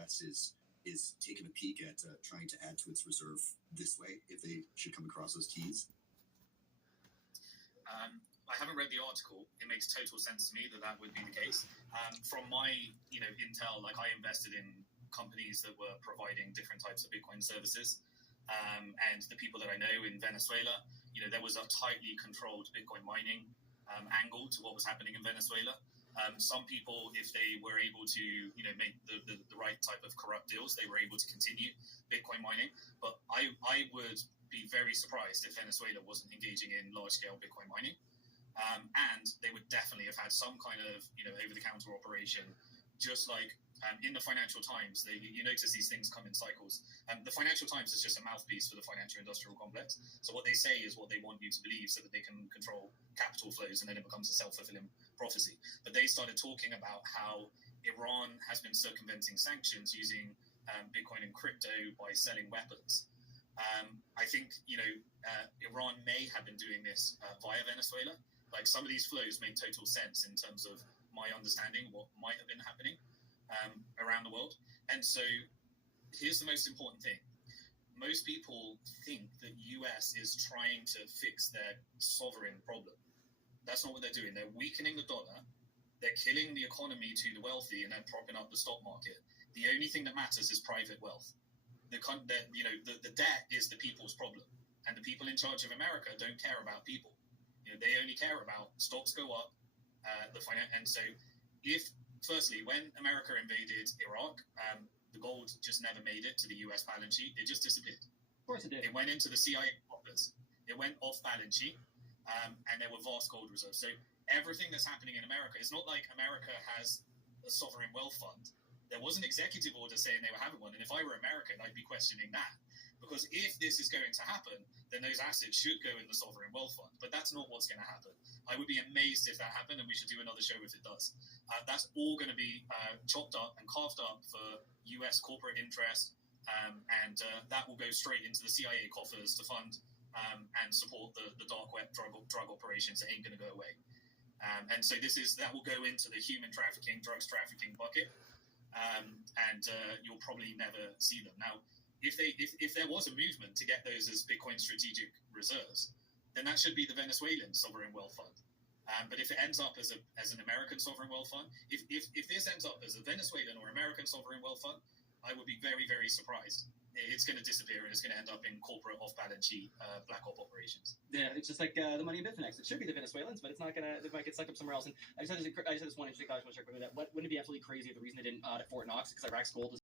U.S. is taking a peek at trying to add to its reserve this way if they should come across those keys? I haven't read the article. It makes total sense to me that would be the case. From my intel, like I invested in companies that were providing different types of Bitcoin services, and the people that I know in Venezuela, there was a tightly controlled Bitcoin mining angle to what was happening in Venezuela. Some people, if they were able to make the right type of corrupt deals, they were able to continue Bitcoin mining. But I would be very surprised if Venezuela wasn't engaging in large-scale Bitcoin mining. And they would definitely have had some kind of, over-the-counter operation, just like in the Financial Times. You notice these things come in cycles. The Financial Times is just a mouthpiece for the financial industrial complex. So what they say is what they want you to believe so that they can control capital flows, and then it becomes a self-fulfilling prophecy. But they started talking about how Iran has been circumventing sanctions using Bitcoin and crypto by selling weapons. I think, Iran may have been doing this via Venezuela. Like, some of these flows make total sense in terms of my understanding what might have been happening around the world. And so here's the most important thing. Most people think that US is trying to fix their sovereign problem. That's not what they're doing. They're weakening the dollar. They're killing the economy to the wealthy and then propping up the stock market. The only thing that matters is private wealth. The debt is the people's problem. And the people in charge of America don't care about people. They only care about stocks go up, and so firstly, when America invaded Iraq, the gold just never made it to the US balance sheet. It just disappeared. Of course it did. It went into the CIA coffers. It went off balance sheet, and there were vast gold reserves. So everything that's happening in America, it's not like America has a sovereign wealth fund. There was an executive order saying they were having one, and if I were American, I'd be questioning that. Because if this is going to happen, then those assets should go in the sovereign wealth fund. But that's not what's going to happen. I would be amazed if that happened, and we should do another show if it does. That's all going to be chopped up and carved up for US corporate interest, and that will go straight into the CIA coffers to fund and support the dark web drug operations that ain't going to go away. And so that will go into the human trafficking, drugs trafficking bucket, and you'll probably never see them. Now, if there was a movement to get those as Bitcoin strategic reserves, then that should be the Venezuelan sovereign wealth fund. But if it ends up as an American sovereign wealth fund, if this ends up as a Venezuelan or American sovereign wealth fund, I would be very, very surprised. It's going to disappear, and it's going to end up in corporate off-balance sheet black op operations. Yeah, it's just like the money in Bitfinex. It should be the Venezuelans, but it's not going to. It might get sucked up somewhere else. And I just had this one interesting thought I just want to share with that. Wouldn't it be absolutely crazy if the reason they didn't audit Fort Knox because Iraq's gold was